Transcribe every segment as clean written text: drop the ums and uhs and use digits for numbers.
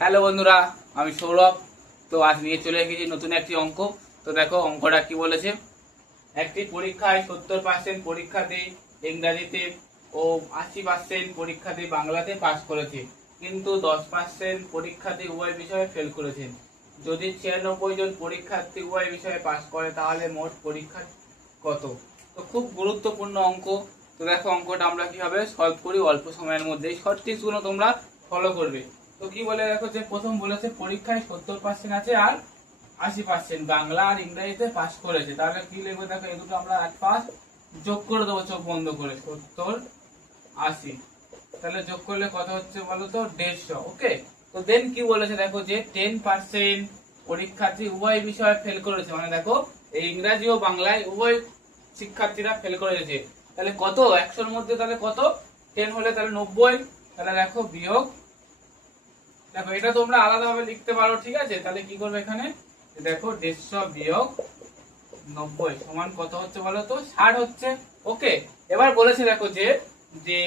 Hello বন্ধুরা, আমি সৌরভ। তো আজ নিয়ে চলে এসেছি নতুন একটি অঙ্ক। তো দেখো অঙ্কটা কি বলেছে। একটি পরীক্ষায় 70% পরীক্ষার্থী ইংরাজিতে ও 80% পরীক্ষার্থী বাংলাতে পাস করেছে, কিন্তু 10% পরীক্ষার্থী উভয় বিষয়ে ফেল করেছে। যদি 96 জন পরীক্ষার্থী উভয় বিষয়ে পাস করে তাহলে মোট পরীক্ষা কত? তো খুব গুরুত্বপূর্ণ অঙ্ক। তো দেখো অঙ্কটা আমরা কিভাবে সলভ করি অল্প সময়ের মধ্যেই। শর্ট টিপসগুলো তোমরা ফলো করবে। তো কি বলে দেখো, যে প্রথম বলেছে পরীক্ষায় 70% আছে আর 80% বাংলা আর ইংরেজিতে পাস করেছে। তাহলে কি লিখবো দেখো, এই দুটো আমরা এক পাস যোগ করে দেবো চোখ বন্ধ করে, 70 80। তাহলে যোগ করলে কত হচ্ছে বলো তো, 150। ওকে। তো দেন কি বলেছে দেখো, যে 10% পরীক্ষার্থী উভয় বিষয়ে ফেল করেছে, মানে দেখো এই ইংরাজি ও বাংলায় উভয় শিক্ষার্থীরা ফেল করেছে। তাহলে কত 100-র মধ্যে, তাহলে কত 10 হলে তাহলে 90। তাহলে দেখো বিয়োগ, দেখো এটা তোমরা আলাদাভাবে লিখতে পারো, ঠিক আছে। তাহলে কি করবে এখানে, দেখো 150 বিয়োগ 90 সমান কত হচ্ছে বলো তো, 60 হচ্ছে। ওকে। এবার বলেছে দেখো যে যে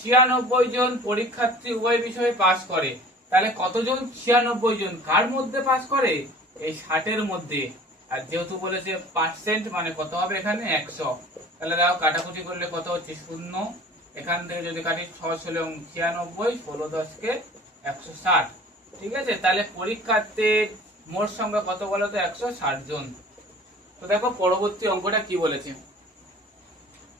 96 জন পরীক্ষার্থী উভয় বিষয়ে পাস করে। তাহলে কতজন 96 জন কার মধ্যে পাস করে, এই 60-এর মধ্যে। আর যেহেতু বলেছে পার্সেন্ট, মানে কত হবে এখানে 100। তাহলে দেখো কাটাকুটি করলে কত হচ্ছে, 0। এখান থেকে যদি কাটি 6 হলে 96, 16 × 10 = 160। ঠিক আছে। তাহলে পরীক্ষার্থীর মোট সংখ্যা কত বলো তো, 160 জন। তো দেখো পরবর্তী অঙ্কটা কি বলেছে।